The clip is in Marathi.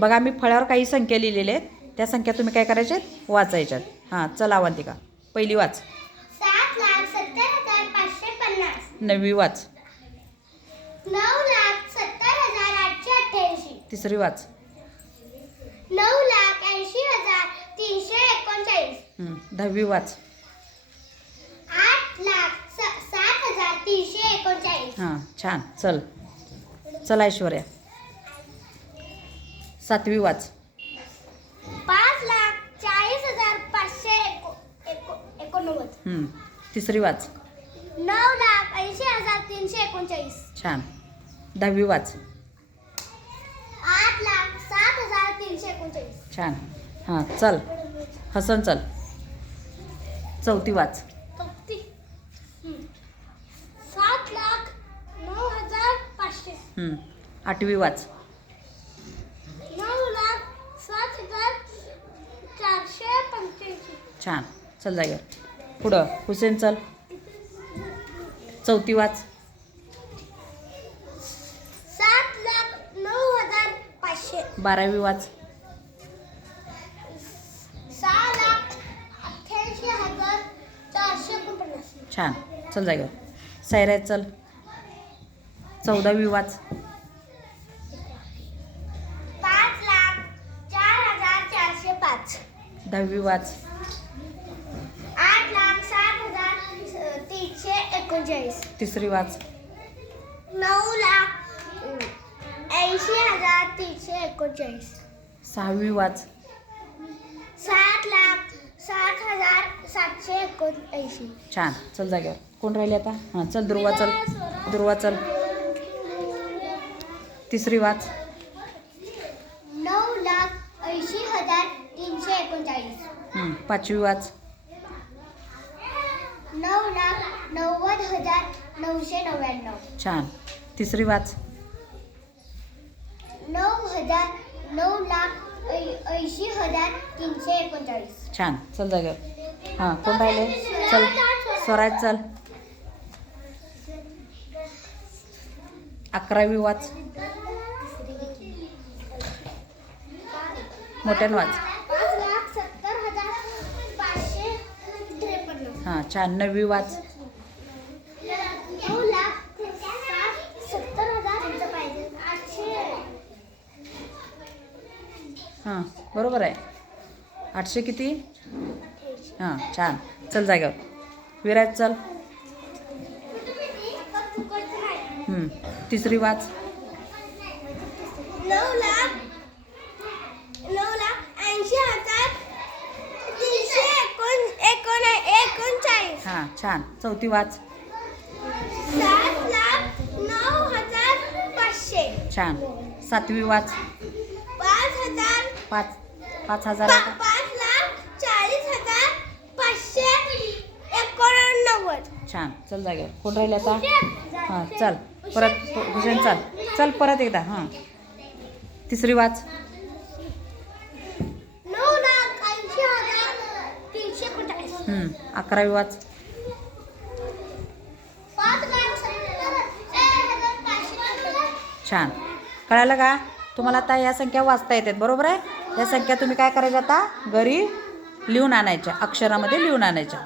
बघा मी फळ्यावर काही संख्या लिहिलेल्या आहेत. त्या संख्या तुम्ही काय करायच्यात? वाचायच्यात. हां चला अवंतिका पहिली वाच. सात लाख सत्तर हजार पाचशे पन्नास. नववी वाच. तिसरी वाच. नऊ लाख ऐंशी हजार तीनशे एकोणचाळीस. दहावी वाच. आठ लाख सात हजार तीनशे एकोणचाळीस. हां छान. चल. चला ऐश्वर्या. सातवी वाच. पाच लाख चाळीस हजार पाचशे एको एको एकोणनव्वद. तिसरी वाच. नऊ लाख ऐंशी हजार तीनशे एकोणचाळीस. छान. दहावी वाच. आठ लाख सात हजार तीनशे एकोणचाळीस. छान. हां चल. हसन चल. चौथी वाच. चौथी. सात लाख नऊ हजार पाचशे. आठवी वाच नऊ लाख सात हजार चारशे पंच्याऐंशी छान. चल जागेवर पुढं. हुसेन चल. चौथी वाच. सात लाख नऊ हजार पाचशे. बारावी वाच. सहा लाख अठ्ठ्याऐंशी हजार चारशे एकोणपन्नास. छान. चल जागेवर सायराज चल. चौदावी वाच पाच लाख चार हजार चारशे पाच दहावी वाच. आठ लाख सात हजार तीनशे एकोणचाळीस. तिसरी वाच. नऊ लाख ऐंशी हजार तीनशे एकोणचाळीस. सहावी वाच. सात लाख सात हजार सातशे एकोणऐंशी. छान. चल जागेवर. कोण राहिले आता? हां चल दुर्वा चल. दुर्वा चल. तिसरी वाच नऊ लाख ऐंशी हजार तीनशे एकोणचाळीस. हं, पाचवी वाच. नऊ लाख नव्वद हजार नऊशे नव्याण्णव. छान. तिसरी वाच. नऊ हजार नऊ लाख ऐ- ऐंशी हजार तीनशे एकोणचाळीस. छान. चल जागेवर. हां कोण राहिले? चल. स्वराज चल. अकरावी वाच. मोठ्यानं वाच. हां छान नववी वाच. हां बरोबर आहे. आठशे किती? हां छान. चल जागेवर. विराज चल. तिसरी वाच नऊ लाख नऊ लाख ऐंशी हजार तीनशे एकोण एकोण एकोणचाळीस हां छान. चौथी वाच. सात लाख नऊ हजार पाचशे. छान. सातवी वाच. पाच हजार. पाच पाच हजार पा- पाच लाख चाळीस हजार पाचशे एकोणनव्वद. छान. चल जागेवर. कोण राहिले आता? हां चल. परत भूषण चल. चल परत एकदा. हां. तिसरी वाच. नऊ लाख ऐंशी हजार तीनशे एकोणचाळीस. हं, अकरावी वाच पाच लाख सत्तर हजार पाचशे छान. कळालं का? तुम्हाला आता या संख्या वाचता येतात बरोबर आहे? या संख्या तुम्ही काय करायच्या आता? घरी लिहून आणायच्या अक्षरामध्ये लिहून आणायच्या.